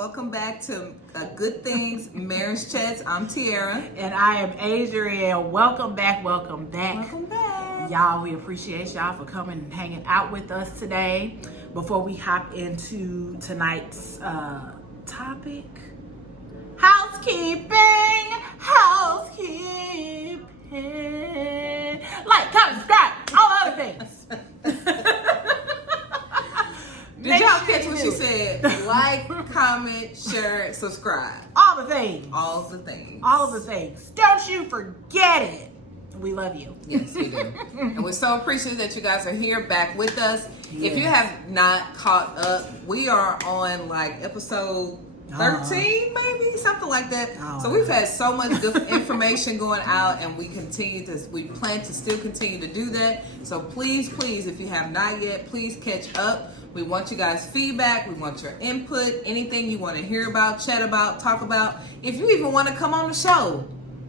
Welcome back to Good Things Marriage Chats. I'm Tiara. And I am Adrienne. Welcome back. Welcome back. Y'all, we appreciate y'all for coming and hanging out with us today. Before we hop into tonight's topic, housekeeping. Like, comment, subscribe, all other things. Did y'all catch what she said? Like, comment, share, subscribe. All the things. All the things. All of the things. Don't you forget it. We love you. Yes, we do. And we're so appreciative that you guys are here back with us. Yes. If you have not caught up, we are on like episode 13, maybe something like that. So we've had so much good information going out, and we plan to still continue to do that. So please, if you have not yet, please catch up. We want you guys' feedback. We want your input. Anything you want to hear about, chat about, talk about. If you even want to come on the show,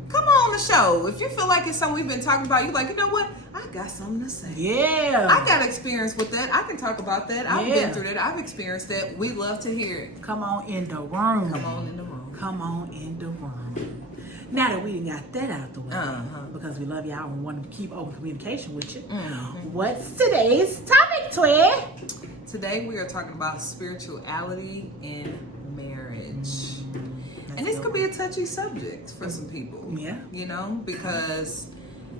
come on the show. If you feel like it's something we've been talking about, you're like, you know what? I got something to say. Yeah. I got experience with that. I can talk about that. I've been through that. I've experienced that. We love to hear it. Come on in the room. Come on in the room. Come on in the room. Now that we got that out the way, because we love y'all and want to keep open communication with you, what's today's topic, Twin? Today we are talking about spirituality in marriage. And this could be a touchy subject for some people. Yeah. You know, because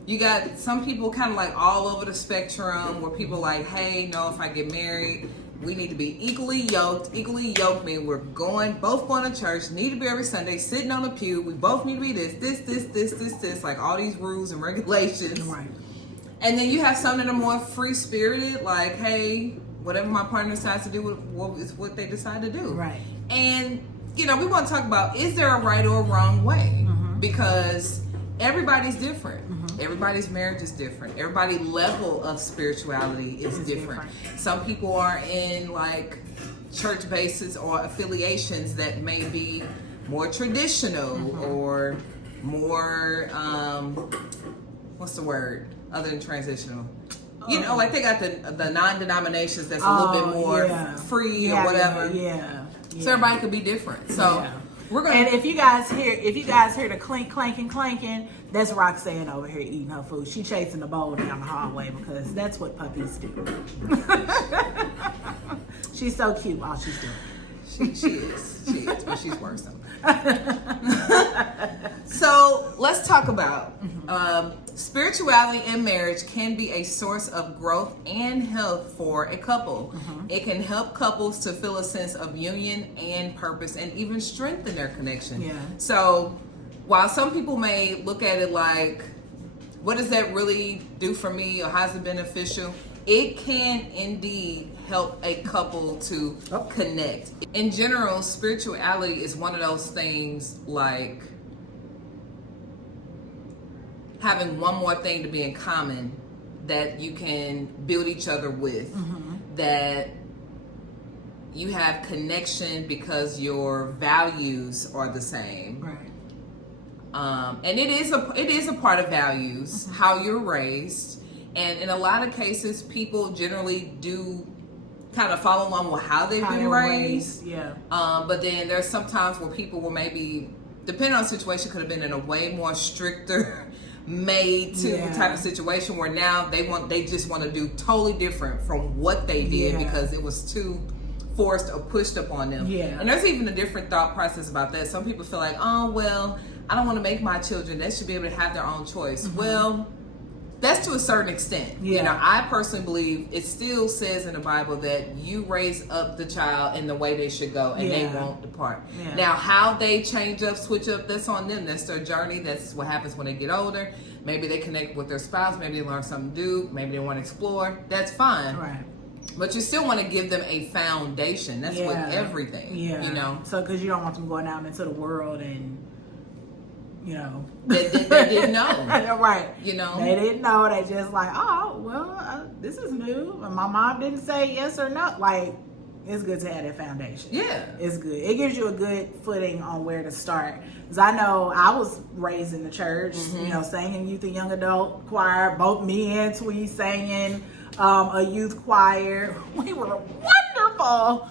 you got some people kind of like all over the spectrum where people like, hey, no, if I get married, we need to be equally yoked. Equally yoked means we're both going to church, need to be every Sunday, sitting on a pew. We both need to be this, like all these rules and regulations. Right. And then you have some that are more free-spirited, like, hey, whatever my partner decides to do is what they decide to do. Right. And, you know, we want to talk about, is there a right or a wrong way? Because everybody's different. Everybody's marriage is different. Everybody's level of spirituality is different. Some people are in like church bases or affiliations that may be more traditional or more, what's the word other than transitional? You know, like they got the non-denominations that's a little bit more free or whatever. Yeah. So everybody could be different. So we're gonna. And if you guys hear the clink, clanking, that's Roxanne over here eating her food. She chasing the bowl down the hallway because that's what puppies do. She's so cute while she's doing it. She is, but she's worse though. So let's talk about spirituality in marriage can be a source of growth and health for a couple. It can help couples to feel a sense of union and purpose and even strengthen their connection. Yeah. So while some people may look at it like, what does that really do for me or how's it beneficial? It can indeed help a couple to connect. In general, spirituality is one of those things like having one more thing to be in common that you can build each other with, that you have connection because your values are the same. Right. And it is a part of values, how you're raised. And in a lot of cases, people generally do kind of follow along with how they've been raised. Yeah. But then there's sometimes where people will maybe, depending on the situation, could have been in a way more stricter made to type of situation where now they just want to do totally different from what they did because it was too forced or pushed upon them. Yeah. And there's even a different thought process about that. Some people feel like, oh, well, I don't want to make my children, they should be able to have their own choice. Well, that's to a certain extent. Yeah. You know, I personally believe it still says in the Bible that you raise up the child in the way they should go and they won't depart. Yeah. Now, how they change up, switch up, that's on them. That's their journey. That's what happens when they get older. Maybe they connect with their spouse. Maybe they learn something new. Maybe they want to explore. That's fine. Right. But you still want to give them a foundation. That's with everything. Yeah. You know? So, because you don't want them going out into the world and, you know, they didn't know. Right. You know, they didn't know. They just like, oh, well, this is new. And my mom didn't say yes or no. Like, it's good to have that foundation. Yeah. It's good. It gives you a good footing on where to start. Because I know I was raised in the church, you know, singing youth and young adult choir. Both me and Twee singing a youth choir. We were wonderful.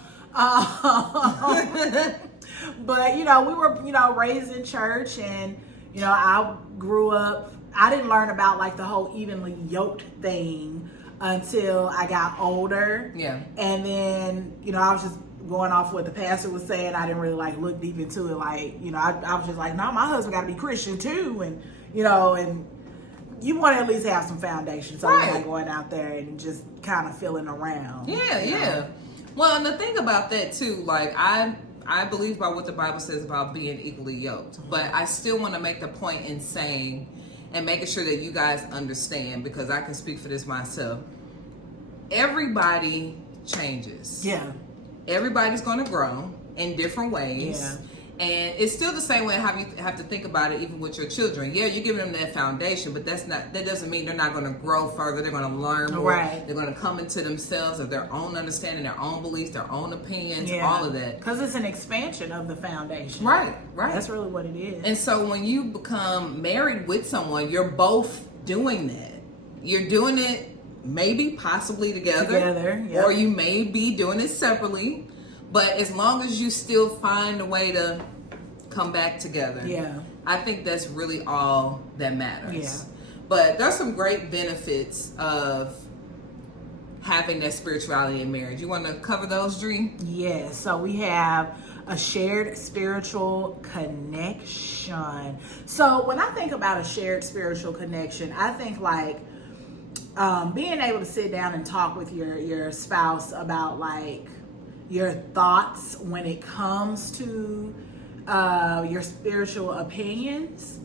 But, we were, raised in church, and, I grew up, I didn't learn about like the whole evenly yoked thing until I got older. Yeah. And then, I was just going off what the pastor was saying. I didn't really like look deep into it. Like, I was just like, no, my husband got to be Christian too. And, and you want to at least have some foundation. So you're not going out there and just kind of feeling around. Yeah. Well, and the thing about that too, like I believe by what the Bible says about being equally yoked, but I still want to make the point in saying and making sure that you guys understand, because I can speak for this myself. Everybody changes. Yeah. Everybody's going to grow in different ways. Yeah. And it's still the same way how you have to think about it, even with your children. Yeah, you're giving them that foundation, but that doesn't mean they're not going to grow further. They're going to learn more. Right. They're going to come into themselves of their own understanding, their own beliefs, their own opinions, all of that. Because it's an expansion of the foundation. Right. That's really what it is. And so when you become married with someone, you're both doing that. You're doing it maybe possibly together. Yep. Or you may be doing it separately. But as long as you still find a way to come back together, I think that's really all that matters. Yeah. But there's some great benefits of having that spirituality in marriage. You want to cover those, Dree? Yes. So we have a shared spiritual connection. So when I think about a shared spiritual connection, I think like being able to sit down and talk with your spouse about like your thoughts when it comes to your spiritual opinions,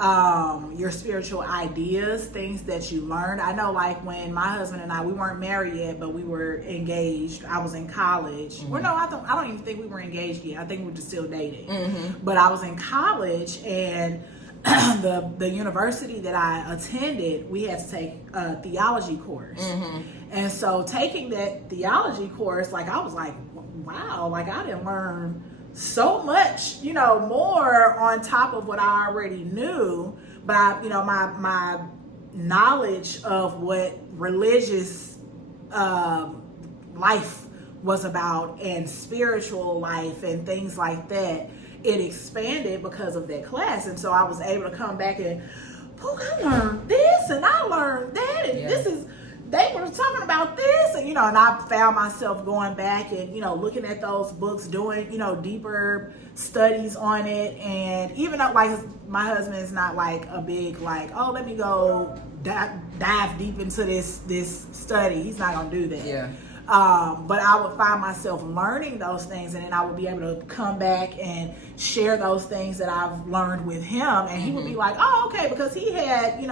your spiritual ideas, things that you learned. I know like when my husband and we weren't married yet, but we were engaged. I was in college. Well, no, I don't even think we were engaged yet. I think we were just still dating. But I was in college, and the university that I attended, we had to take a theology course. And so taking that theology course, like I was like, wow, like I didn't learn so much, more on top of what I already knew. But my knowledge of what religious life was about and spiritual life and things like that, it expanded because of that class. And so I was able to come back and, I learned this and I learned that, and they were talking about this, and and I found myself going back and looking at those books, doing deeper studies on it. And even though like my husband is not like a big like, oh, let me go dive deep into this study, he's not gonna do that. But I would find myself learning those things, and then I would be able to come back and share those things that I've learned with him, and he would be like, oh, okay, because he had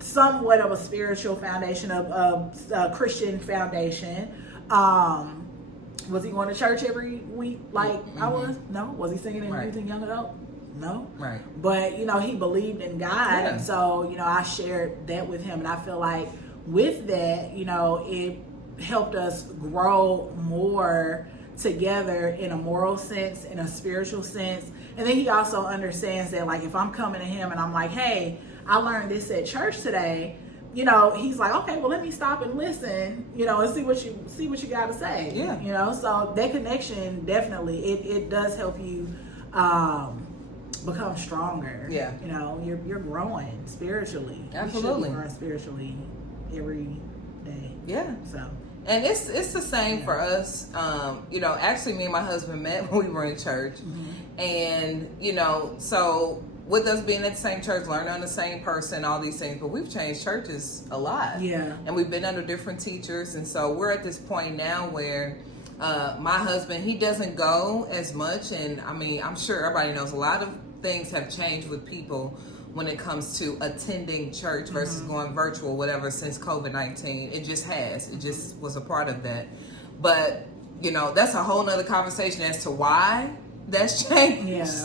somewhat of a spiritual foundation, a Christian foundation. Was he going to church every week like I was? No. Was he singing in youth and young adult? No. Right. But he believed in God, and so I shared that with him, and I feel like with that, it helped us grow more together in a moral sense, in a spiritual sense. And then he also understands that like if I'm coming to him and I'm like, hey, I learned this at church today, he's like, okay, well let me stop and listen, and see what you got to say. So that connection definitely it does help you become stronger. You're growing spiritually. Absolutely. You're growing spiritually every day. So and it's the same for us. Actually me and my husband met when we were in church. And so with us being at the same church, learning on the same person, all these things, but we've changed churches a lot. And we've been under different teachers, and so we're at this point now where my husband, he doesn't go as much, and I mean, I'm sure everybody knows a lot of things have changed with people when it comes to attending church versus going virtual, whatever, since COVID-19. It just has. It just was a part of that. But, that's a whole nother conversation as to why that's changed.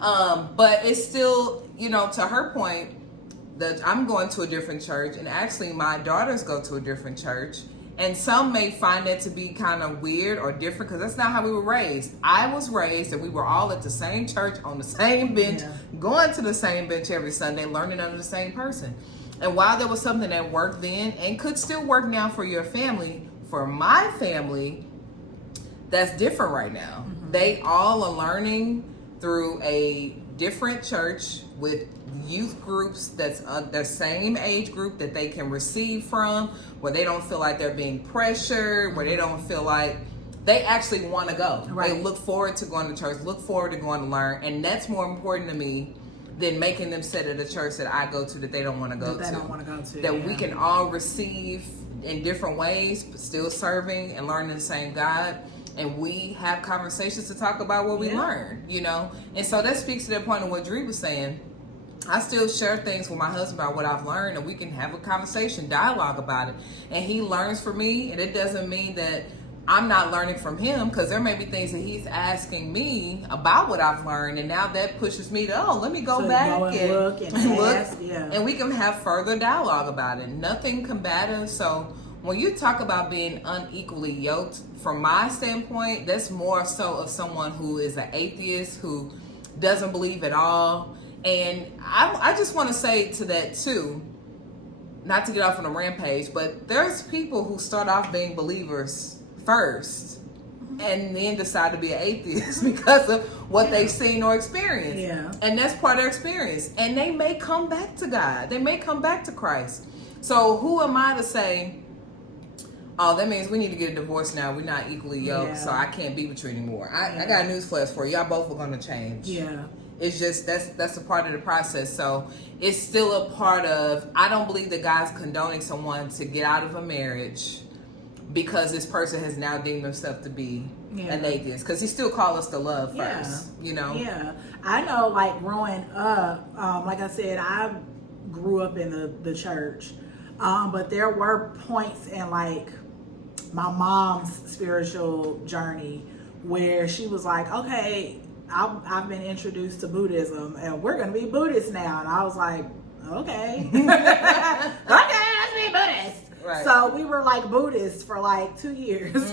But it's still, to her point, that I'm going to a different church, and actually my daughters go to a different church, and some may find that to be kind of weird or different because that's not how we were raised. I was raised that we were all at the same church on the same bench, going to the same bench every Sunday, learning under the same person. And while there was something that worked then and could still work now for your family, for my family, that's different right now. They all are learning through a different church with youth groups that's the same age group that they can receive from, where they don't feel like they're being pressured, where they don't feel like they actually want to go. Right. They look forward to going to church, look forward to going to learn, and that's more important to me than making them sit at a church that I go to that they don't want to go to. That we can all receive in different ways, but still serving and learning the same God. And we have conversations to talk about what we learn, you know? And so that speaks to that point of what Dree was saying. I still share things with my husband about what I've learned, and we can have a conversation, dialogue about it. And he learns from me, and it doesn't mean that I'm not learning from him, because there may be things that he's asking me about what I've learned, and now that pushes me to, let me go back and look and look, and we can have further dialogue about it. Nothing combative. So when you talk about being unequally yoked, from my standpoint, that's more so of someone who is an atheist, who doesn't believe at all. And I just want to say to that too, not to get off on a rampage, but there's people who start off being believers first and then decide to be an atheist because of what they've seen or experienced. Yeah. And that's part of their experience. And they may come back to God. They may come back to Christ. So who am I to say, that means we need to get a divorce now. We're not equally yoked, so I can't be with you anymore. I got a news flash for you. Y'all both are going to change. Yeah. It's just, that's a part of the process. So it's still a part of, I don't believe that God's condoning someone to get out of a marriage because this person has now deemed himself to be an atheist, because he still calls us to love first, you know? Yeah. I know, like, growing up, like I said, I grew up in the church, but there were points in, like, my mom's spiritual journey where she was like, okay, I've been introduced to Buddhism, and we're going to be Buddhists now. And I was like, okay. Okay, let's be Buddhist. Right. So we were like Buddhists for like 2 years.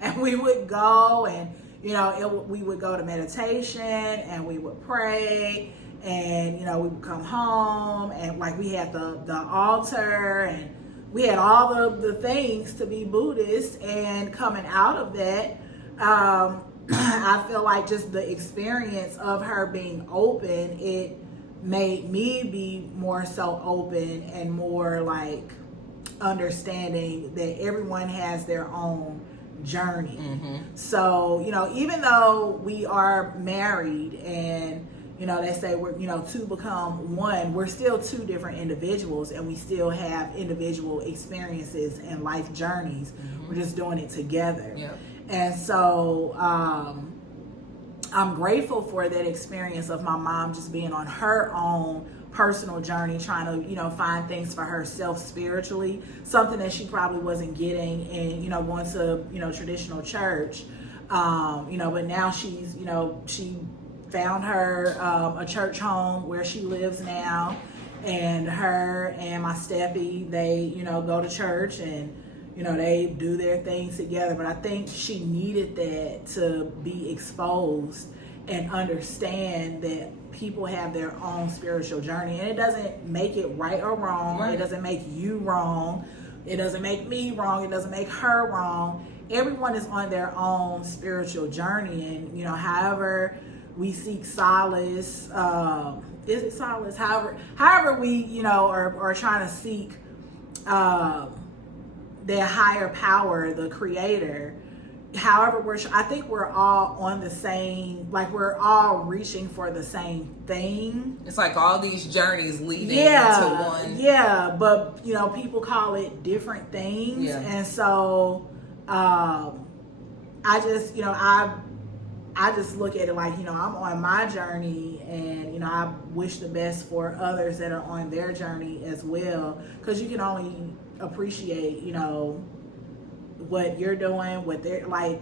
And we would go and, you know, we would go to meditation and we would pray, and, you know, we would come home and like we had the altar and we had all the things to be Buddhist. And coming out of that, I feel like just the experience of her being open, it made me be more so open and more like understanding that everyone has their own journey. So, you know, even though we are married and, you know, they say we're, you know, two become one, we're still two different individuals, and we still have individual experiences and life journeys. We're just doing it together. Yep. And so I'm grateful for that experience of my mom just being on her own personal journey, trying to, you know, find things for herself spiritually, something that she probably wasn't getting in, you know, going to, you know, traditional church, you know, but now she's, you know, she found her a church home where she lives now, and her and my steffi, they, you know, go to church and, you know, they do their things together. But I think she needed that to be exposed and understand that people have their own spiritual journey, and it doesn't make it right or wrong. Right. It doesn't make you wrong. It doesn't make me wrong. It doesn't make her wrong. Everyone is on their own spiritual journey, and, you know, however we seek solace, is it solace? However we, you know, are trying to seek their higher power, the creator. However, I think we're all on the same, like we're all reaching for the same thing. It's like all these journeys leading to one. Yeah, but, you know, people call it different things. Yeah. And so I just, you know, I just look at it like, you know, I'm on my journey, and, you know, I wish the best for others that are on their journey as well, because you can only appreciate, you know, what you're doing, what they're like.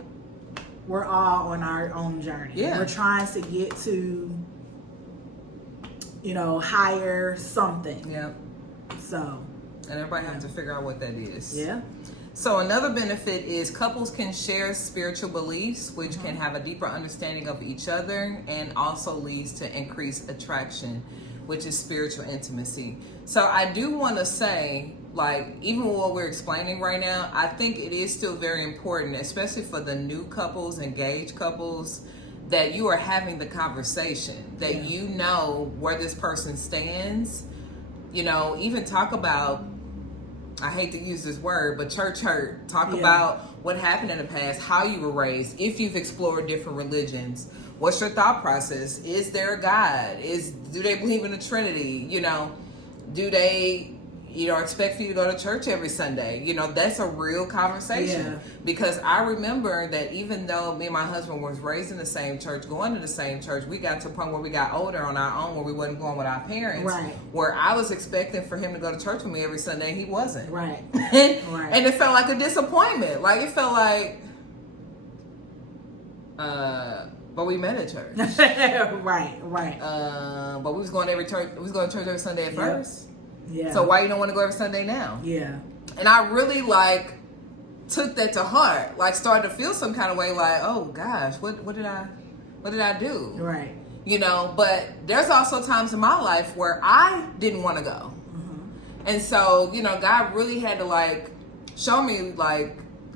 We're all on our own journey. Yeah. We're trying to get to, you know, higher something. Yeah. So. And everybody has to figure out what that is. Yeah. So another benefit is couples can share spiritual beliefs, which can have a deeper understanding of each other, and also leads to increased attraction, which is spiritual intimacy. So I do want to say, like, even what we're explaining right now, I think it is still very important, especially for the new couples, engaged couples, that you are having the conversation, that you know where this person stands. You know, even talk about, I hate to use this word, but church hurt. Talk about what happened in the past, how you were raised, if you've explored different religions. What's your thought process? Is there a God? Do they believe in the Trinity? You know, do they, expect for you to go to church every Sunday? You know, that's a real conversation. Yeah. Because I remember that even though me and my husband was raised in the same church, going to the same church, we got to a point where we got older on our own, where we wasn't going with our parents. Right. Where I was expecting for him to go to church with me every Sunday, and he wasn't. Right. And it felt like a disappointment. Like, it felt like, but we met at church. Right. But we was going to church every Sunday at first. Yeah. So why you don't want to go every Sunday now? Yeah. And I really took that to heart. Like, started to feel some kind of way, like, oh gosh, what did I do? Right. You know, but there's also times in my life where I didn't want to go. Mm-hmm. And so, God really had to show me,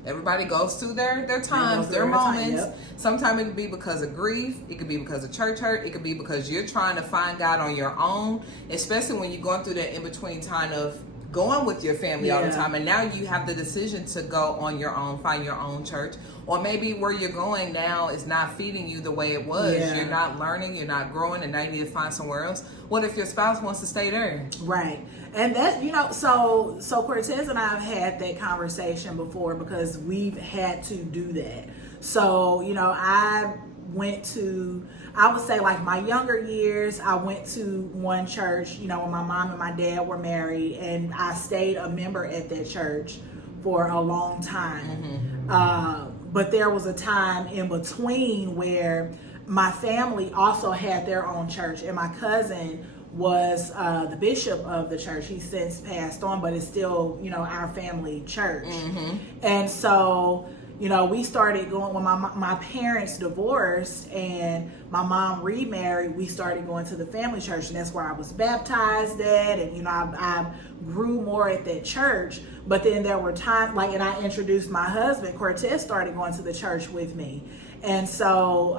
everybody goes through their times, their moments. Sometimes it could be because of grief. It could be because of church hurt. It could be because you're trying to find God on your own, especially when you're going through that in-between time of going with your family all the time. And now you have the decision to go on your own, find your own church. Or maybe where you're going now is not feeding you the way it was. Yeah. You're not learning, you're not growing, and now you need to find somewhere else. What if your spouse wants to stay there? Right. And that, so Cortez and I have had that conversation before, because we've had to do that. So, I went to, I would say my younger years, I went to one church, when my mom and my dad were married, and I stayed a member at that church for a long time. Mm-hmm. But there was a time in between where my family also had their own church, and my cousin was the bishop of the church. He's since passed on, but it's still, our family church. Mm-hmm. And so, we started going, when my parents divorced and my mom remarried, we started going to the family church, and that's where I was baptized at, and I grew more at that church. But then there were times, and I introduced my husband. Cortez started going to the church with me, and so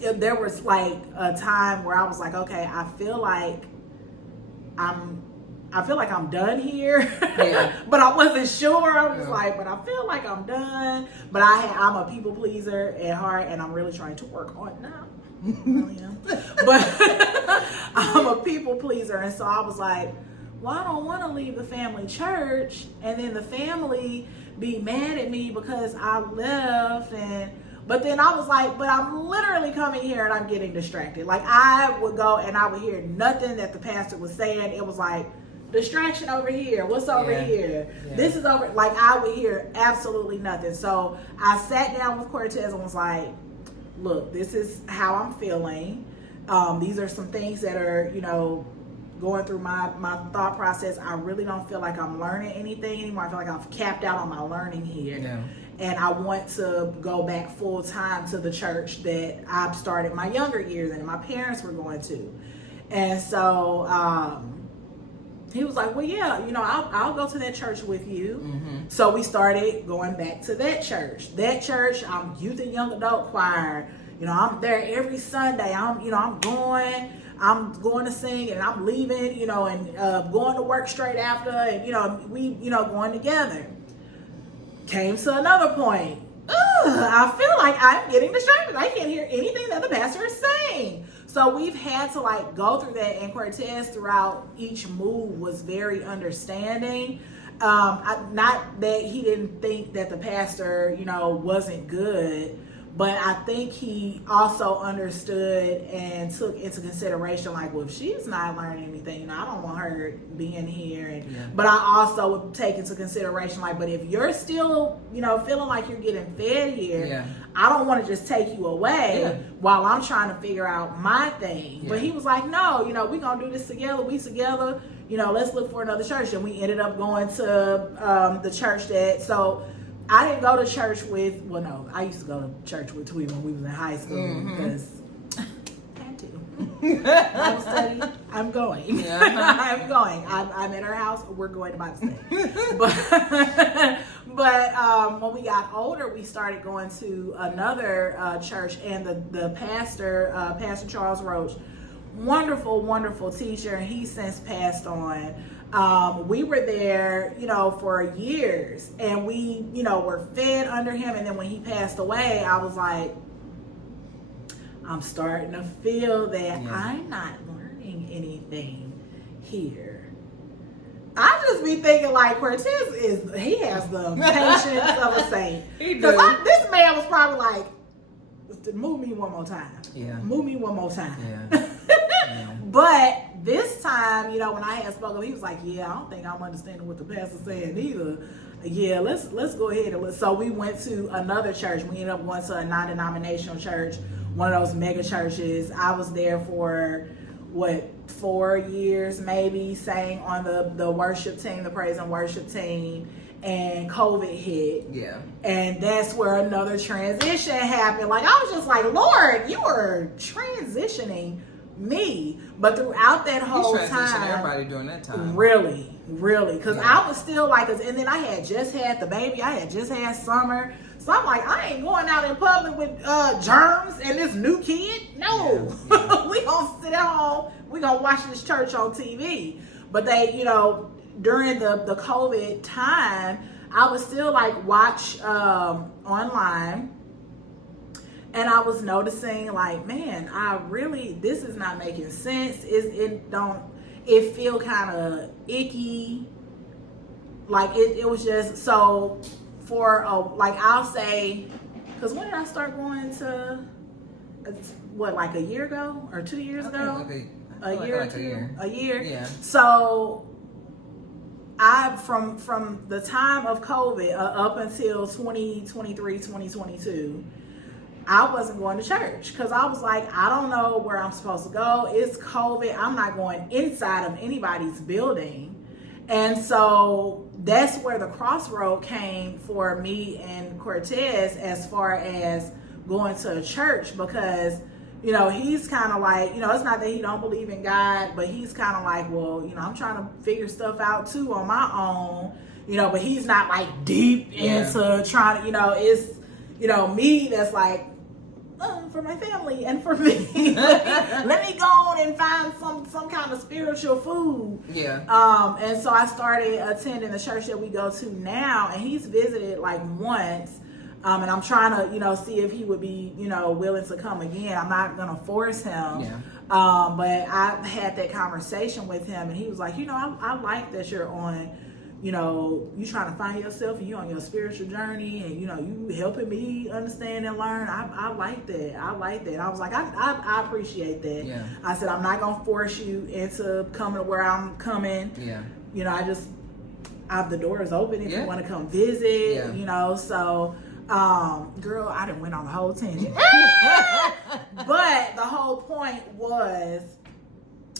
there was a time where I was like, okay, I feel like I'm done here. Yeah. But I wasn't sure. I was but I feel like I'm done. But I'm a people pleaser at heart, and I'm really trying to work on it now. Really am. But I'm a people pleaser, and so I was like, well, I don't want to leave the family church and then the family be mad at me because I left. But then I was like, but I'm literally coming here and I'm getting distracted. I would go and I would hear nothing that the pastor was saying. It was distraction over here. What's over here? Yeah. This is over. I would hear absolutely nothing. So I sat down with Cortez and was like, look, this is how I'm feeling. These are some things that are, going through my thought process. I really don't feel like I'm learning anything anymore. I feel like I've capped out on my learning here. Yeah. And I want to go back full time to the church that I started my younger years and my parents were going to. And so he was like, well, yeah, I'll go to that church with you. Mm-hmm. So we started going back to that church. I'm youth and young adult choir. I'm there every Sunday. I'm going to sing, and I'm leaving, and going to work straight after, and we going together. Came to another point. I feel like I'm getting distracted. I can't hear anything that the pastor is saying. So we've had to go through that, and Cortez throughout each move was very understanding. Not that he didn't think that the pastor, wasn't good, but I think he also understood and took into consideration, well, if she's not learning anything, I don't want her being here. But I also would take into consideration, but if you're still, feeling like you're getting fed here, I don't want to just take you away while I'm trying to figure out my thing. But he was like, no, we're going to do this together. We together, let's look for another church. And we ended up going to the church so I didn't go to church with, I used to go to church with Tweet when we was in high school because I had to. Bible study. I'm going. Yeah. I'm going. I'm at her house. We're going to Bible study. But when we got older, we started going to another church, and the pastor, Pastor Charles Roach, wonderful, wonderful teacher, and he's since passed on. We were there, for years, and we, were fed under him. And then when he passed away, I was like, I'm starting to feel that I'm not learning anything here. I just be thinking like Cortez he has the patience of a saint. Because this man was probably like, move me one more time. Yeah. Move me one more time. Yeah. But this time, when I had spoken, he was like, I don't think I'm understanding what the pastor's saying either. Yeah, let's go ahead. So we went to another church. We ended up going to a non-denominational church, one of those mega churches. I was there for 4 years maybe, sang on the worship team, the praise and worship team, and COVID hit. Yeah. And that's where another transition happened. Like, I was just like, Lord, you were transitioning me. But throughout that whole time, everybody during that time. Really, because I was still like, and then I had just had the baby. I had just had Summer. So I'm like, I ain't going out in public with germs and this new kid. No. Yeah. We gonna sit at home. We gonna watch this church on TV. But they, during the COVID time, I would still like watch online. And I was noticing like, man, this is not making sense. It feel kind of icky. Like it was just, so for I'll say, because when did I start going to, like a year ago or 2 years ago? A year. Yeah. So from the time of COVID up until 2023, 2022, I wasn't going to church because I was like, I don't know where I'm supposed to go. It's COVID. I'm not going inside of anybody's building. And so that's where the crossroad came for me and Cortez as far as going to a church, because, he's kind of like, it's not that he don't believe in God, but he's kind of like, well, I'm trying to figure stuff out too on my own, but he's not like deep into trying to, it's, me that's like, for my family and for me. let me go on and find some kind of spiritual food. Yeah. And so I started attending the church that we go to now, and he's visited like once. And I'm trying to, see if he would be, willing to come again. I'm not gonna force him. Yeah. But I had that conversation with him, and he was like, I like that you're on, you trying to find yourself and you on your spiritual journey, and you helping me understand and learn. I like that. I was like, I appreciate that. Yeah. I said, I'm not gonna force you into coming to where I'm coming. Yeah. The door is open if you want to come visit. Yeah. So girl, I done went on a whole tangent. But the whole point was,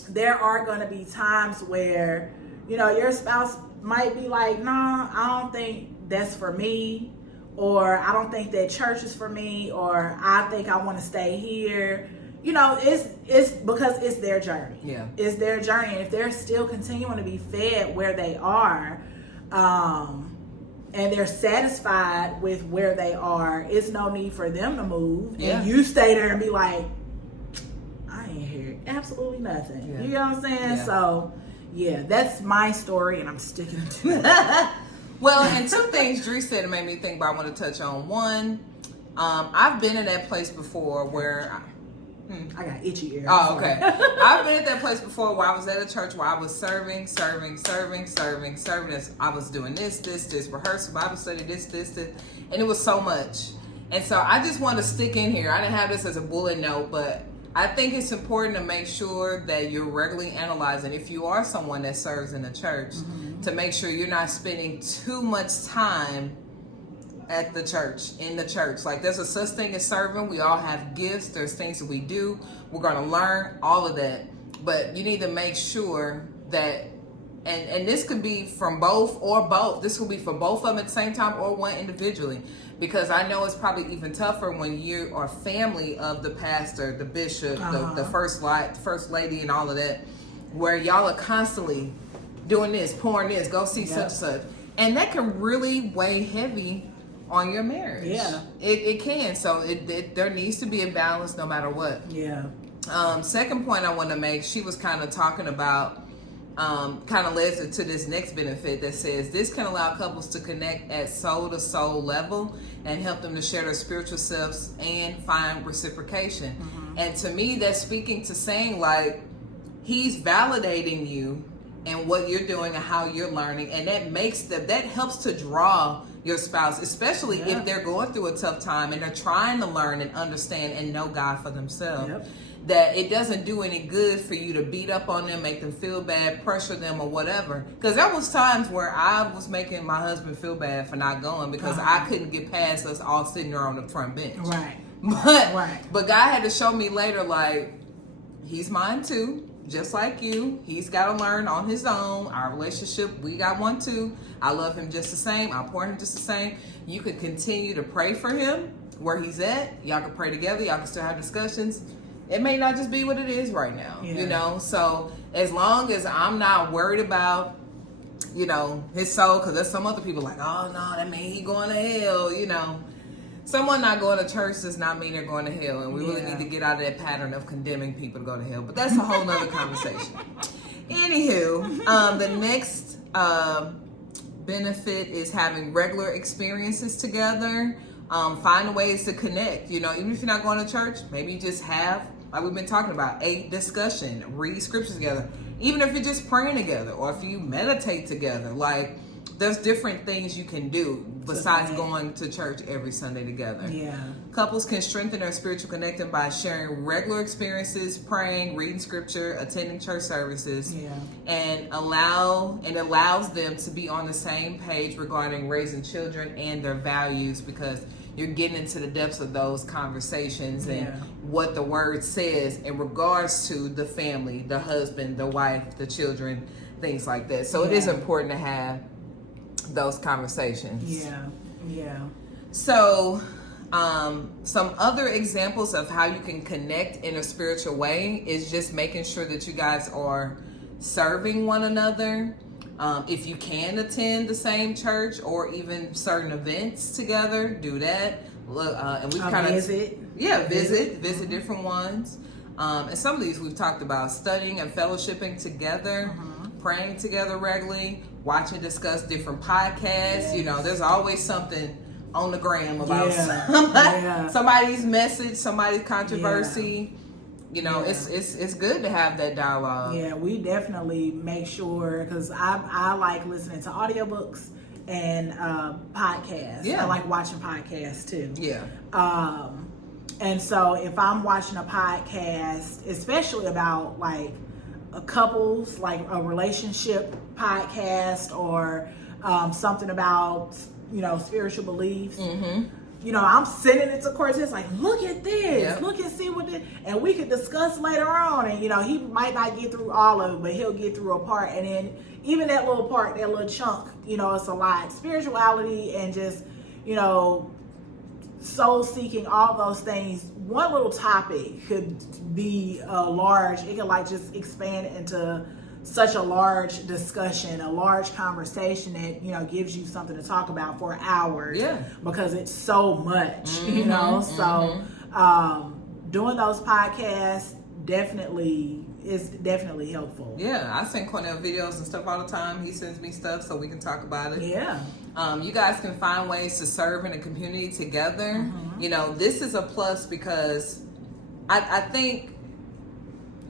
there are going to be times where, your spouse might be like, nah, I don't think that's for me, or I don't think that church is for me, or I think I want to stay here. It's because it's their journey. Yeah. It's their journey. And if they're still continuing to be fed where they are, and they're satisfied with where they are, it's no need for them to move. Yeah. And you stay there and be like, I ain't hear absolutely nothing. Yeah. You know what I'm saying? Yeah. So, that's my story, and I'm sticking to it. Well, and two things Dree said that made me think about, I want to touch on. One, I've been in that place before where... I got itchy ears. Oh, okay. I've been at that place before where I was at a church where I was serving. I was doing this, rehearsal, Bible study, this. And it was so much. And so I just want to stick in here. I didn't have this as a bullet note, but I think it's important to make sure that you're regularly analyzing, if you are someone that serves in the church, to make sure you're not spending too much time at the church, in the church. Like, there's a such thing as serving. We all have gifts. There's things that we do. We're going to learn all of that. But you need to make sure that, and this could be from both or both. This will be for both of them at the same time or one individually. Because I know it's probably even tougher when you are family of the pastor, the bishop, the first lady, and all of that. where y'all are constantly doing this, pouring this, go see such and such. And that can really weigh heavy on your marriage. Yeah. It can. So there needs to be a balance no matter what. Yeah. Second point I want to make, she was kind of talking about, kind of leads to this next benefit that says this can allow couples to connect at soul-to-soul level and help them to share their spiritual selves and find reciprocation. Mm-hmm. And to me, that's speaking to saying, like, he's validating you and what you're doing and how you're learning, and that helps to draw your spouse, especially if they're going through a tough time and they're trying to learn and understand and know God for themselves. Yep. That it doesn't do any good for you to beat up on them, make them feel bad, pressure them or whatever. Because there was times where I was making my husband feel bad for not going because I couldn't get past us all sitting there on the front bench. Right. But God had to show me later, like, he's mine too, just like you. He's got to learn on his own. Our relationship, we got one too. I love him just the same. I pour him just the same. You can continue to pray for him where he's at. Y'all can pray together. Y'all can still have discussions. It may not just be what it is right now, you know? So as long as I'm not worried about, you know, his soul, because there's some other people like, oh no, that means he going to hell, you know. Someone not going to church does not mean they're going to hell, and we really need to get out of that pattern of condemning people to go to hell. But that's a whole nother conversation. Anywho, the next benefit is having regular experiences together. Find ways to connect. You know, even if you're not going to church, maybe you just have, like we've been talking about, a discussion, read scriptures together. Even if you're just praying together or if you meditate together, like, there's different things you can do besides going to church every Sunday together. Yeah. Couples can strengthen their spiritual connection by sharing regular experiences, praying, reading scripture, attending church services, and allows them to be on the same page regarding raising children and their values, because you're getting into the depths of those conversations and what the word says in regards to the family, the husband, the wife, the children, things like that. So it is important to have those conversations. Yeah. So some other examples of how you can connect in a spiritual way is just making sure that you guys are serving one another. If you can attend the same church or even certain events together, do that. And we kind of visit different ones. And some of these we've talked about: studying and fellowshipping together, praying together regularly, watch and discuss different podcasts. You know, there's always something on the gram about somebody's message, somebody's controversy. You know, it's good to have that dialogue. Yeah, we definitely make sure, because I like listening to audiobooks and podcasts. Yeah. I like watching podcasts too. Yeah. And so if I'm watching a podcast, especially about like a couples, like a relationship podcast, or something about, you know, spiritual beliefs. You know, I'm sending it to Cortez like, look at this, look and see what this, and we could discuss later on. And, you know, he might not get through all of it, but he'll get through a part. And then even that little part, that little chunk, you know, it's a lot. Spirituality and just, you know, soul seeking, all those things. One little topic could be it could like just expand into such a large discussion, a large conversation that, you know, gives you something to talk about for hours. Yeah. Because it's so much, you know. So doing those podcasts is definitely helpful. Yeah, I send Cornell videos and stuff all the time. He sends me stuff so we can talk about it. Yeah. You guys can find ways to serve in a community together. You know, this is a plus because I think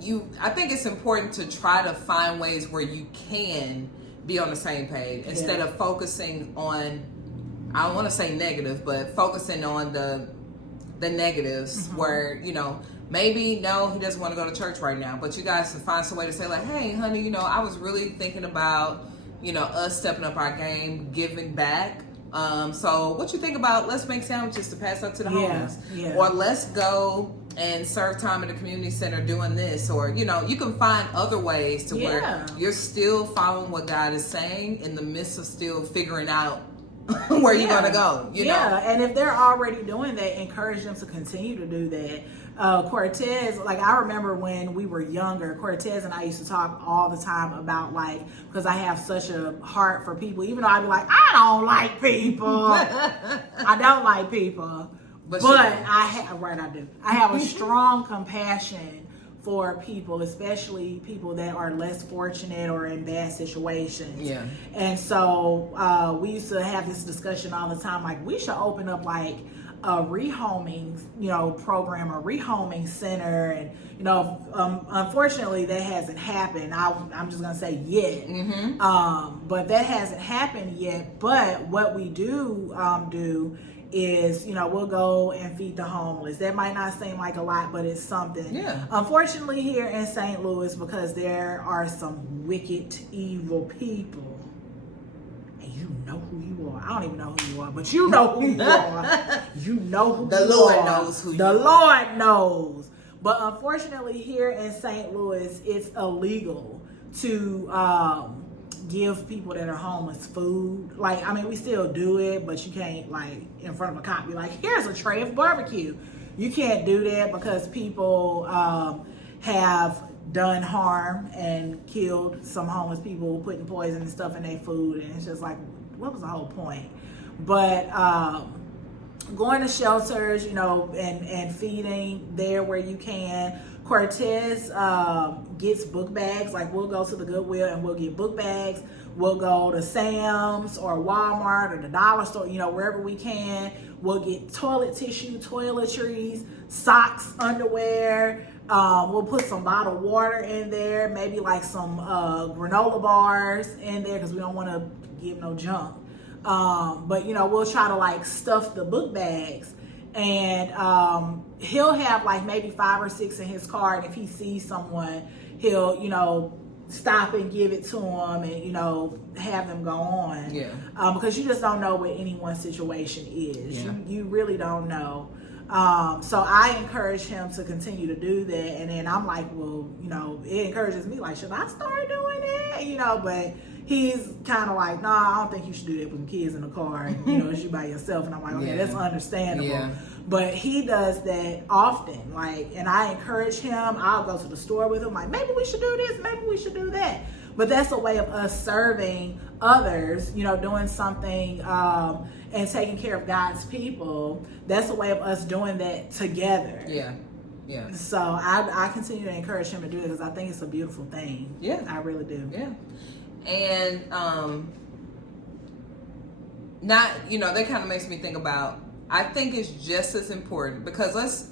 it's important to try to find ways where you can be on the same page instead of focusing on, I don't want to say negative, but focusing on the negatives where, you know, maybe, no, he doesn't want to go to church right now, but you guys can find some way to say like, hey, honey, you know, I was really thinking about, you know, us stepping up our game, giving back. So what you think about, let's make sandwiches to pass out to the homeless, or let's go and serve time in the community center doing this, or, you know, you can find other ways to where you're still following what God is saying in the midst of still figuring out where you're going to go, you know? And if they're already doing that, encourage them to continue to do that. Cortez, like I remember when we were younger, Cortez and I used to talk all the time about like, because I have such a heart for people, even though I'd be like, I don't like people. I don't like people. But I do. I have a strong compassion for people, especially people that are less fortunate or in bad situations. Yeah. And so we used to have this discussion all the time, like we should open up like a rehoming, program, a rehoming center, and unfortunately that hasn't happened. I'm just gonna say yet, but that hasn't happened yet. But what we do is, we'll go and feed the homeless. That might not seem like a lot, but it's something. Yeah. Unfortunately, here in St. Louis, because there are some wicked, evil people. You know who you are. I don't even know who you are, but you know who you are. You know who the you Lord are. knows who you The are. Lord knows. But unfortunately, here in St. Louis, it's illegal to give people that are homeless food. Like, I mean, we still do it, but you can't, like, in front of a cop be like, here's a tray of barbecue. You can't do that because people have done harm and killed some homeless people, putting poison and stuff in their food, and it's just like, what was the whole point? But going to shelters, and feeding there where you can. Cortez gets book bags. Like, we'll go to the Goodwill and we'll get book bags. We'll go to Sam's or Walmart or the dollar store, wherever we can. We'll get toilet tissue, toiletries, socks, underwear. We'll put some bottled water in there, maybe like some granola bars in there because we don't want to give no junk. But we'll try to like stuff the book bags, and he'll have like maybe 5 or 6 in his car, and if he sees someone, he'll stop and give it to them, and have them go on. Yeah. Because you just don't know what anyone's situation is. Yeah. You really don't know. So I encourage him to continue to do that, and then I'm like, well, it encourages me, like, should I start doing that? But he's kind of like, nah, I don't think you should do that with kids in the car, and it's you by yourself. And I'm like, okay, that's understandable. Yeah. But he does that often, like, and I encourage him. I'll go to the store with him, like, maybe we should do this, maybe we should do that. But that's a way of us serving others, doing something and taking care of God's people. That's a way of us doing that together. Yeah. Yeah. So I continue to encourage him to do it because I think it's a beautiful thing. Yeah. I really do. Yeah. And that kind of makes me think about, I think it's just as important because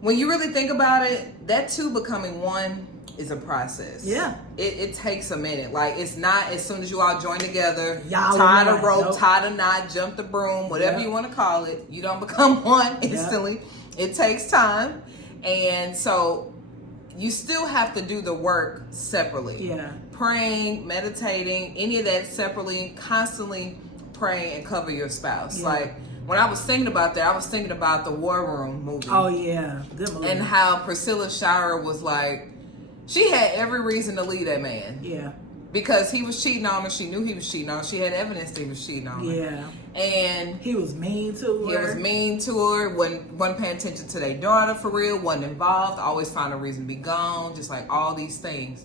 when you really think about it, that two becoming one is a process. Yeah. It takes a minute. Like, it's not as soon as you all join together, Y'all tie the rope, tie the knot, jump the broom, whatever you want to call it. You don't become one instantly. Yep. It takes time. And so you still have to do the work separately. Yeah. Praying, meditating, any of that separately, constantly praying and cover your spouse. Yeah. Like, when I was thinking about that, I was thinking about the War Room movie. Oh, yeah. Good movie. And how Priscilla Shirer was like, she had every reason to leave that man. Yeah. Because he was cheating on her. She knew he was cheating on her. She had evidence that he was cheating on her. Yeah. And he was mean to her. Wasn't paying attention to their daughter for real, wasn't involved, always found a reason to be gone, just like all these things.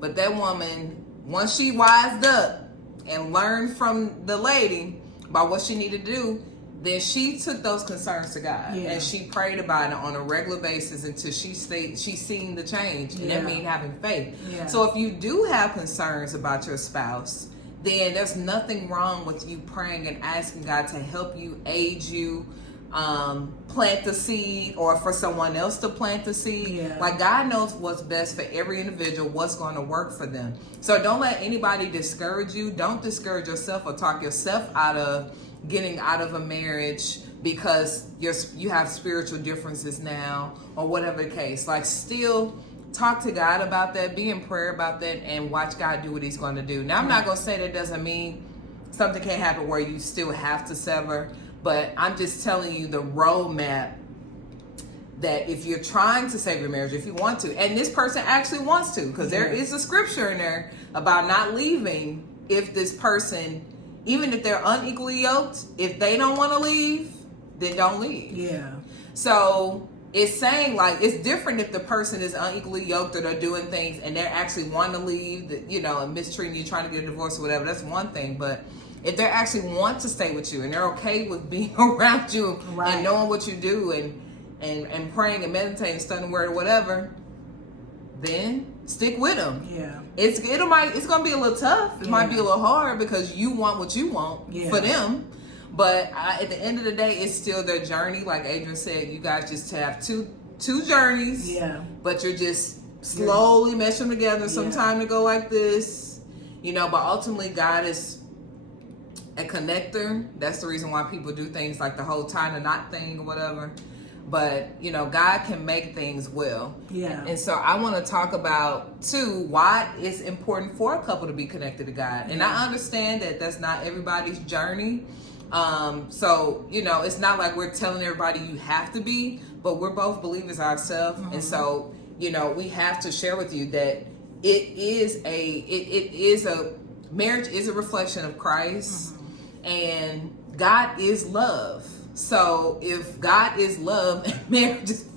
But that woman, once she wised up and learned from the lady about what she needed to do, then she took those concerns to God. Yeah. And she prayed about it on a regular basis until she seen the change. And that means having faith. Yeah. So if you do have concerns about your spouse, then there's nothing wrong with you praying and asking God to help you, aid you, plant the seed, or for someone else to plant the seed. Yeah. Like, God knows what's best for every individual, what's going to work for them. So don't let anybody discourage you. Don't discourage yourself or talk yourself out of getting out of a marriage because you have spiritual differences now, or whatever the case. Like, still talk to God about that, be in prayer about that, and watch God do what he's going to do. Now, I'm not going to say that doesn't mean something can't happen where you still have to sever, but I'm just telling you the roadmap that if you're trying to save your marriage, if you want to, and this person actually wants to, because there is a scripture in there about not leaving if this person, even if they're unequally yoked, if they don't want to leave, then don't leave. Yeah. So it's saying like it's different if the person is unequally yoked or they're doing things and they're actually wanting to leave, you know, and mistreating you, trying to get a divorce or whatever. That's one thing, but if they actually want to stay with you and they're okay with being around you and knowing what you do and praying and meditating, studying the word or whatever, then stick with them. Yeah, it's gonna be a little tough. It might be a little hard because you want what you want for them. But at the end of the day, it's still their journey. Like Adrian said, you guys just have two journeys. Yeah. But you're just slowly meshing them together. Sometime to go like this, you know. But ultimately, God is a connector. That's the reason why people do things like the whole tie the knot thing or whatever. But you know, God can make things well. Yeah. And so I want to talk about too why it's important for a couple to be connected to God. And I understand that that's not everybody's journey. So, you know, it's not like we're telling everybody you have to be, but we're both believers ourselves. Mm-hmm. And so, you know, we have to share with you that marriage is a reflection of Christ, and God is love. So if God is love and marriage is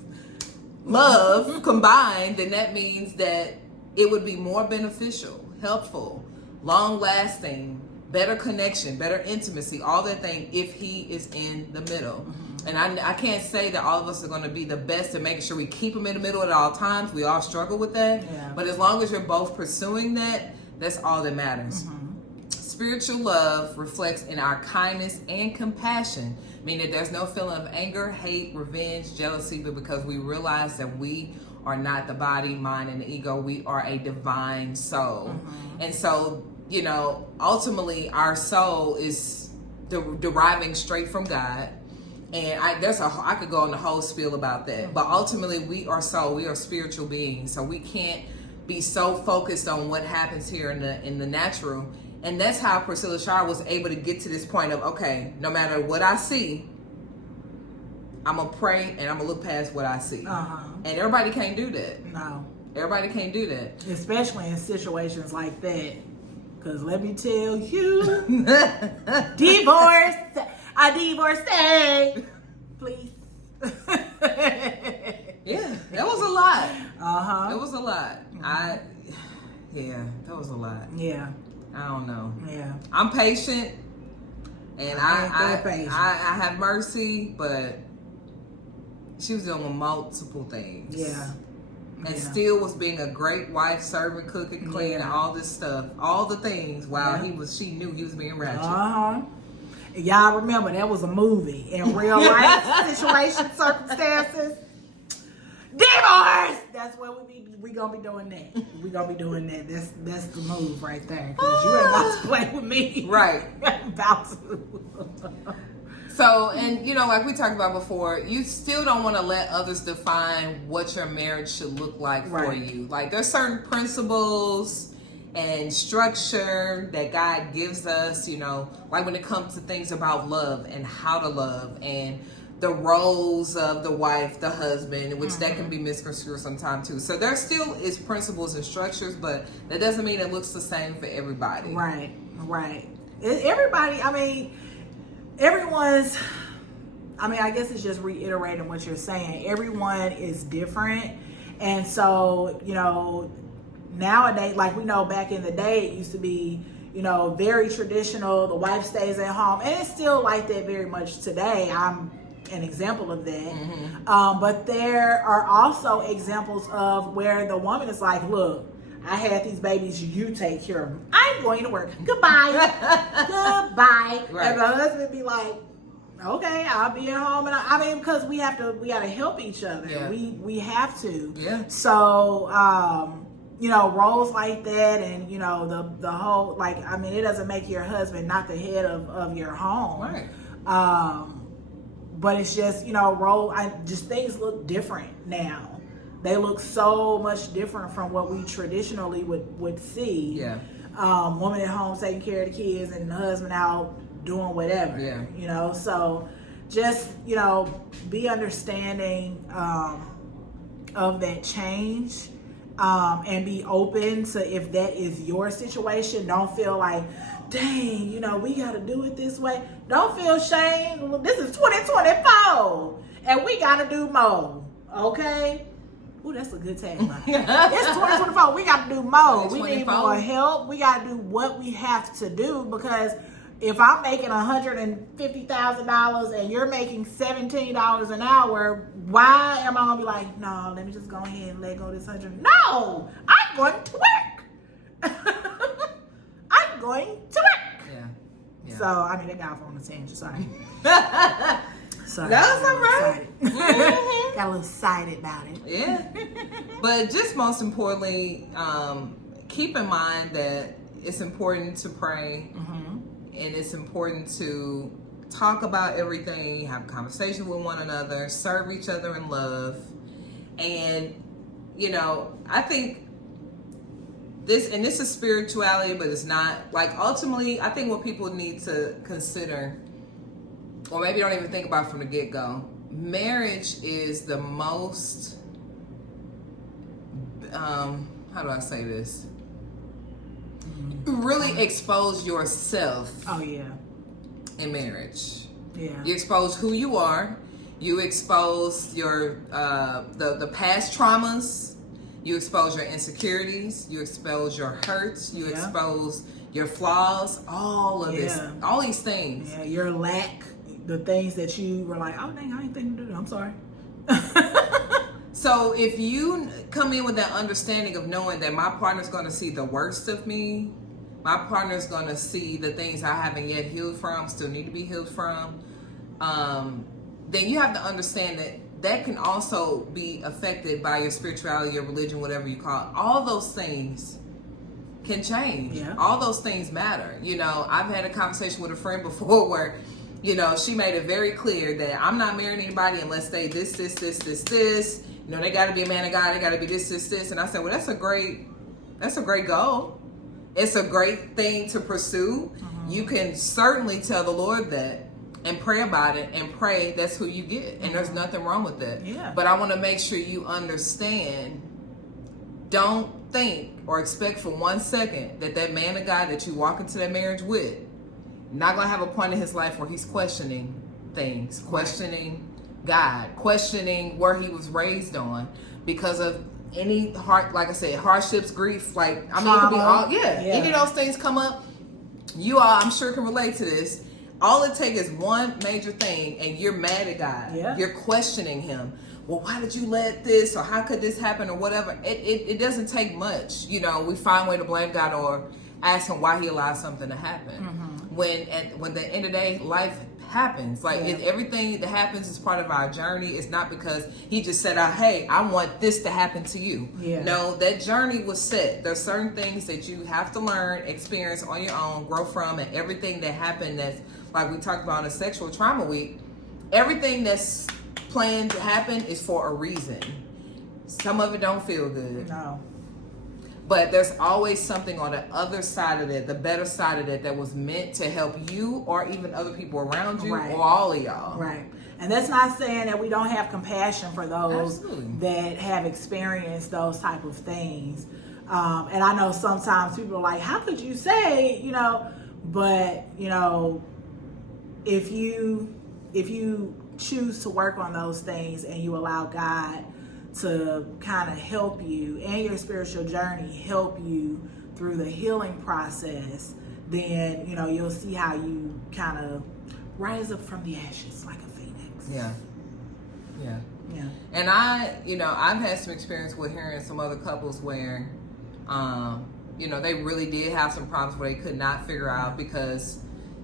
love combined, then that means that it would be more beneficial, helpful, long lasting, better connection, better intimacy, all that thing if he is in the middle. Mm-hmm. And I can't say that all of us are going to be the best at making sure we keep him in the middle at all times. We all struggle with that. Yeah. But as long as you're both pursuing that, that's all that matters. Mm-hmm. Spiritual love reflects in our kindness and compassion, meaning there's no feeling of anger, hate, revenge, jealousy, but because we realize that we are not the body, mind, and the ego. We are a divine soul. Mm-hmm. And so, you know, ultimately our soul is deriving straight from God. And I could go on the whole spiel about that. But ultimately we are soul, we are spiritual beings. So we can't be so focused on what happens here in the natural. And that's how Priscilla Shire was able to get to this point of, okay, no matter what I see, I'm going to pray and I'm going to look past what I see. Uh-huh. And everybody can't do that. No. Everybody can't do that. Especially in situations like that. Because let me tell you, divorce, a divorcee, please. Yeah, that was a lot. Uh-huh. It was a lot. Mm-hmm. That was a lot. Yeah. I don't know. Yeah. I'm patient, and I have mercy, but she was doing multiple things. Yeah. And still was being a great wife, serving, cooking, cleaning, all this stuff, all the things. While she knew he was being ratchet. Uh-huh. Y'all remember that was a movie. In real life situation, circumstances, divorce. That's what we gonna be doing that. We gonna be doing that. That's the move right there. Because you ain't about to play with me. Right. About to. So, and you know, like we talked about before, you still don't want to let others define what your marriage should look like for you. Like there's certain principles and structure that God gives us, you know, like when it comes to things about love and how to love and the roles of the wife, the husband, which that can be misconstrued sometimes too. So there still is principles and structures, but that doesn't mean it looks the same for everybody. Right. Everybody, I guess it's just reiterating what you're saying. Everyone is different. And so, you know, nowadays, like we know back in the day, it used to be, you know, very traditional. The wife stays at home. And it's still like that very much today. I'm an example of that. Mm-hmm. But there are also examples of where the woman is like, look, I had these babies, you take care of them. I'm going to work. Goodbye. Goodbye. Right. And the husband be like, okay, I'll be at home. And because we gotta help each other. Yeah. We have to. Yeah. So, you know, roles like that and, you know, the whole, like, it doesn't make your husband not the head of your home. Right. But it's just, you know, just things look different now. They look so much different from what we traditionally would see. Yeah. Woman at home taking care of the kids and the husband out doing whatever. Yeah. You know, so just, you know, be understanding of that change and be open to if that is your situation. Don't feel like, dang, you know, we got to do it this way. Don't feel shame. This is 2024 and we got to do more. Okay. Ooh, that's a good tagline. It's 2024. We got to do more. We need more help. We got to do what we have to do, because if I'm making $150,000 and you're making $17 an hour, why am I gonna be like, no, let me just go ahead and let go of this $100? No, I'm going to work. I'm going to work. Yeah. So I mean, that got off on a tangent. Sorry. Sorry. That was all right. Got a little excited about it. Yeah. But just most importantly, keep in mind that it's important to pray. And it's important to talk about everything, have conversations with one another, serve each other in love. And, you know, I think this is spirituality, but it's not. Like, ultimately, I think what people need to consider, or maybe don't even think about from the get-go, marriage is the most, how do I say this? Really expose yourself. Oh yeah. In marriage. Yeah. You expose who you are. You expose your the past traumas. You expose your insecurities. You expose your hurts. You expose your flaws. All of this. All these things. Yeah. Your lack. The things that you were like, oh dang, I ain't thinking to do. I'm sorry. So if you come in with that understanding of knowing that my partner's going to see the worst of me, my partner's going to see the things I haven't yet healed from, still need to be healed from, then you have to understand that that can also be affected by your spirituality, your religion, whatever you call it. All those things can change. Yeah. All those things matter. You know, I've had a conversation with a friend before where, you know, she made it very clear that I'm not marrying anybody unless they this. You know, they got to be a man of God. They got to be this. And I said, well, that's a great goal. It's a great thing to pursue. You can certainly tell the Lord that and pray about it and pray that's who you get. And there's nothing wrong with that. Yeah. But I want to make sure you understand, don't think or expect for 1 second that man of God that you walk into that marriage with, not going to have a point in his life where he's questioning things, questioning God, questioning where he was raised on because of any like I said, hardships, grief, like, I mean, it could be all, any of those things come up. You all, I'm sure, can relate to this. All it takes is one major thing and you're mad at God. Yeah. You're questioning him. Well, why did you let this, or how could this happen, or whatever. It doesn't take much. You know, we find a way to blame God or ask him why he allowed something to happen. When the end of the day, life happens. Like, everything that happens is part of our journey. It's not because he just said, hey, I want this to happen to you. No, that journey was set. There's certain things that you have to learn, experience on your own, grow from, and everything that happened that's, like we talked about in a sexual trauma week, everything that's planned to happen is for a reason. Some of it don't feel good. No. But there's always something on the other side of it, the better side of it, that was meant to help you or even other people around you, or all of y'all. Right. And that's not saying that we don't have compassion for those that have experienced those type of things. And I know sometimes people are like, how could you say, you know, but, you know, if you choose to work on those things and you allow God to kind of help you and your spiritual journey, help you through the healing process, then, you know, you'll see how you kind of rise up from the ashes like a phoenix. Yeah. And I've had some experience with hearing some other couples where, you know, they really did have some problems where they could not figure out, because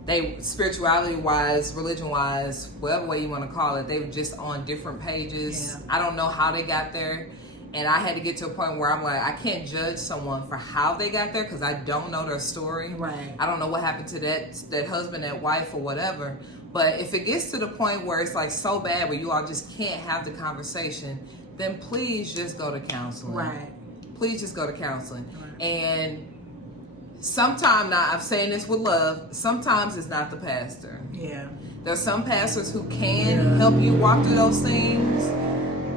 they, spirituality wise, religion wise, whatever way you want to call it, they were just on different pages. I don't know how they got there. And I had to get to a point where I'm like, I can't judge someone for how they got there because I don't know their story. Right. I don't know what happened to that husband, that wife, or whatever. But if it gets to the point where it's like so bad where you all just can't have the conversation, then please just go to counseling. Right. Please just go to counseling. Right. And sometimes, now I'm saying this with love, sometimes it's not the pastor. Yeah. There's some pastors who can help you walk through those things,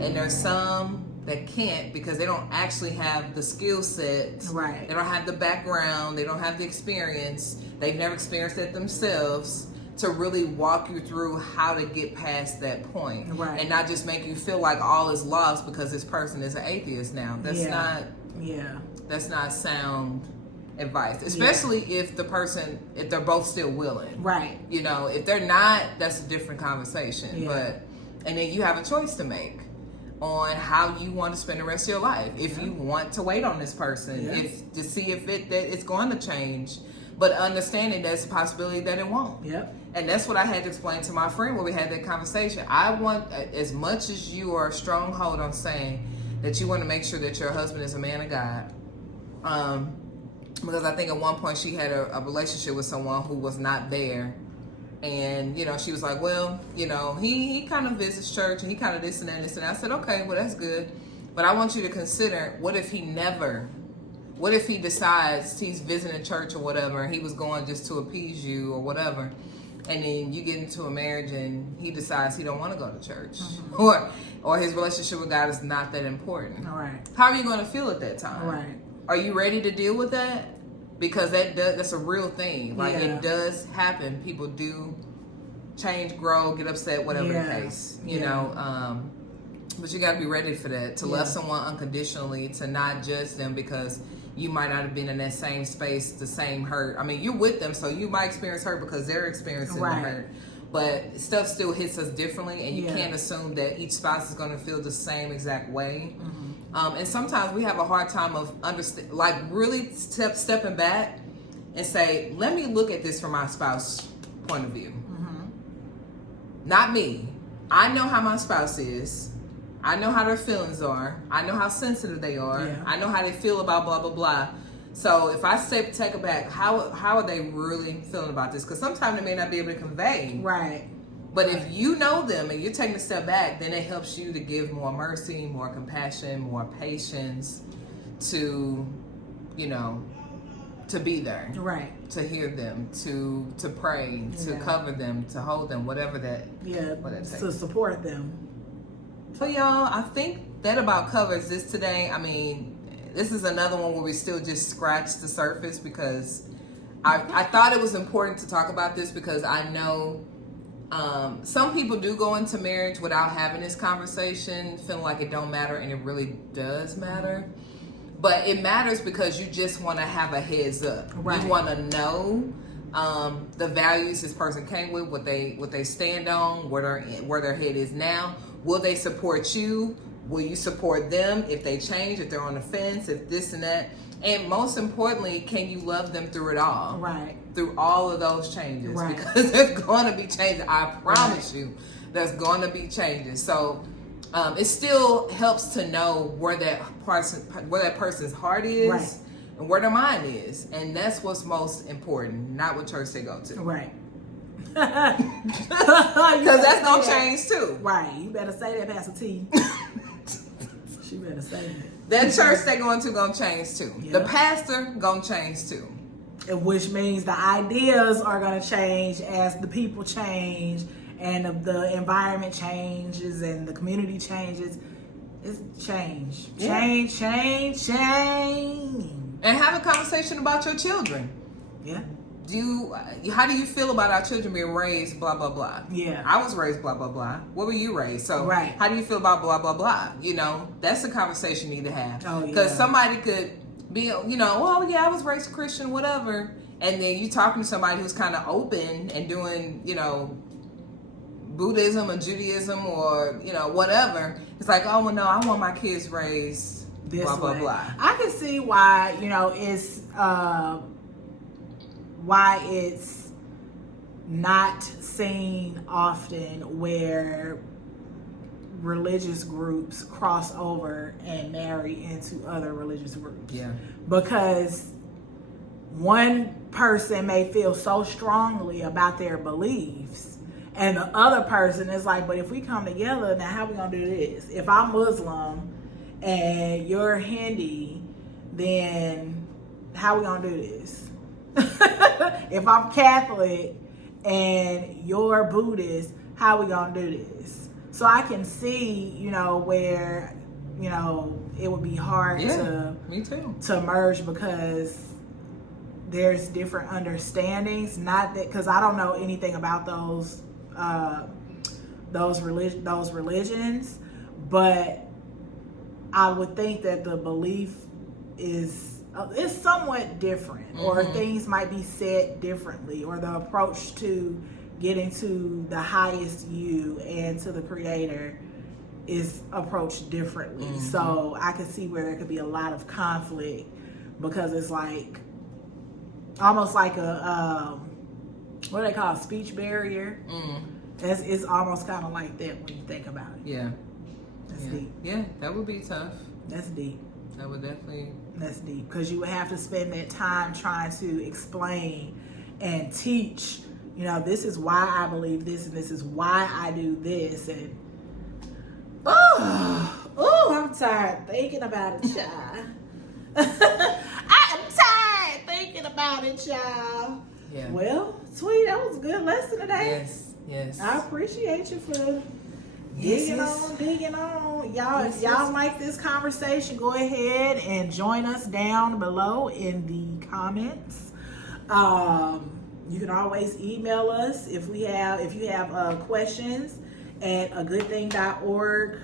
and there's some that can't because they don't actually have the skill set. Right. They don't have the background. They don't have the experience. They've never experienced it themselves. to really walk you through how to get past that point, right, and not just make you feel like all is lost because this person is an atheist now. That's that's not sound advice, especially if they're both still willing, right? You know, if they're not, that's a different conversation. And then you have a choice to make on how you want to spend the rest of your life. If you want to wait on this person, if to see if it's going to change, but understanding there's a possibility that it won't. Yep. And that's what I had to explain to my friend when we had that conversation. I want, as much as you are a stronghold on saying that you want to make sure that your husband is a man of God, because I think at one point she had a relationship with someone who was not there. And, you know, she was like, well, you know, he kind of visits church and he kind of this and that and this and that. I said, okay, well, that's good. But I want you to consider, what if he decides he's visiting church or whatever, and he was going just to appease you or whatever, and then you get into a marriage and he decides he don't want to go to church, or his relationship with God is not that important. All right. How are you going to feel at that time? All right. Are you ready to deal with that? Because that's a real thing. Like, it does happen. People do change, grow, get upset, whatever the case, you know. But you got to be ready for that, to love someone unconditionally, to not judge them because you might not have been in that same space, the same hurt. I mean, you're with them, so you might experience hurt because they're experiencing the hurt. But stuff still hits us differently, and you can't assume that each spouse is going to feel the same exact way. And sometimes we have a hard time of really stepping back and say, let me look at this from my spouse's point of view. Not me. I know how my spouse is. I know how their feelings are. I know how sensitive they are. I know how they feel about blah, blah, blah. So if I take it back, how are they really feeling about this? Because sometimes they may not be able to convey. Right. But if you know them and you're taking a step back, then it helps you to give more mercy, more compassion, more patience to, you know, to be there. Right. To hear them, to pray, to cover them, to hold them, whatever that. To support them. So y'all, I think that about covers this today. I mean, this is another one where we still just scratched the surface, because I thought it was important to talk about this, because I know some people do go into marriage without having this conversation, feeling like it don't matter, and it really does matter. But it matters because you just want to have a heads up. Right. You want to know the values this person came with, what they stand on, where their head is now. Will they support you? Will you support them if they change, if they're on the fence, if this and that? And most importantly, can you love them through it all? Right. Through all of those changes. Right. Because there's going to be changes. I promise you, there's going to be changes. So it still helps to know where that person's heart is and where their mind is. And that's what's most important, not what church they go to. Right. Because that's gonna change too. Right. You better say that, Pastor T. She better say that. That church they going to gonna change too. Yep. The pastor gonna change too. Which means the ideas are gonna change as the people change and the environment changes and the community changes. It's change. Change. And have a conversation about your children. Yeah. How do you feel about our children being raised blah blah blah? Yeah, I was raised blah blah blah. What were you raised? So how do you feel about blah blah blah? You know, that's a conversation you need to have. Because somebody could be, you know, well, yeah, I was raised Christian, whatever, and then you talking to somebody who's kind of open and doing, you know, Buddhism or Judaism or, you know, whatever. It's like, oh well, no, I want my kids raised this blah blah blah. I can see why, you know, it's why it's not seen often where religious groups cross over and marry into other religious groups. Yeah. Because one person may feel so strongly about their beliefs, and the other person is like, but if we come together, now how we gonna do this? If I'm Muslim and you're Hindi, then how we gonna do this? If I'm Catholic and you're Buddhist, how we gonna do this? So I can see, you know, where, you know, it would be hard to merge, because there's different understandings. Not that, because I don't know anything about those religions, but I would think that the belief is somewhat different, or things might be said differently, or the approach to getting to the highest you and to the creator is approached differently. So I could see where there could be a lot of conflict, because it's like almost like a what do they call, a speech barrier. It's almost kind of like that when you think about it. Yeah, that's deep. Yeah, that would be tough. That's deep. That would definitely. That's deep, because you would have to spend that time trying to explain and teach. You know, this is why I believe this, and this is why I do this, and I'm tired thinking about it, child. I am tired thinking about it, child. Yeah. Well, sweet, that was a good lesson today. Yes. I appreciate you for digging on. Y'all, if y'all like this conversation, go ahead and join us down below in the comments. You can always email us if you have questions at agoodthing.org.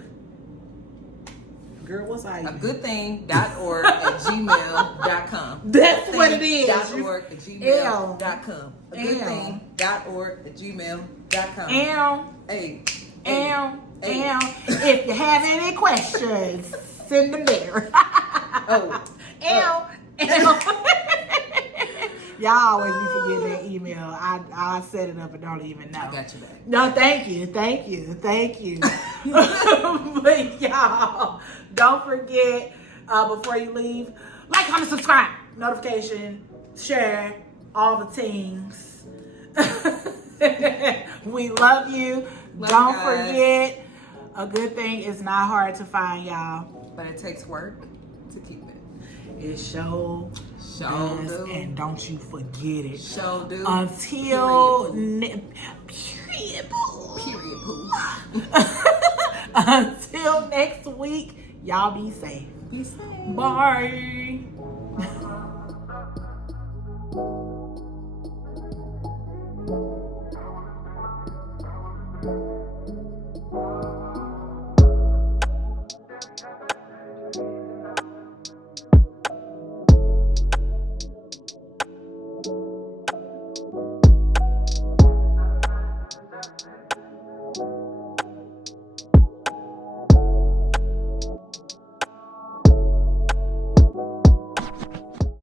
Girl, what's I? agoodthing.org at gmail.com. That's what it is. .org at gmail.com. agoodthing.org at gmail.com. If you have any questions, send them there. Y'all always be forgetting that email. I set it up and don't even know. I got you back. No, thank you. But y'all, don't forget, before you leave, like, comment, subscribe, notification, share, all the things. We love you. Don't forget, a good thing is not hard to find, y'all. But it takes work to keep it. It show does, and don't you forget it. Show do. Until period poo. Until next week, y'all be safe. Be safe. Bye.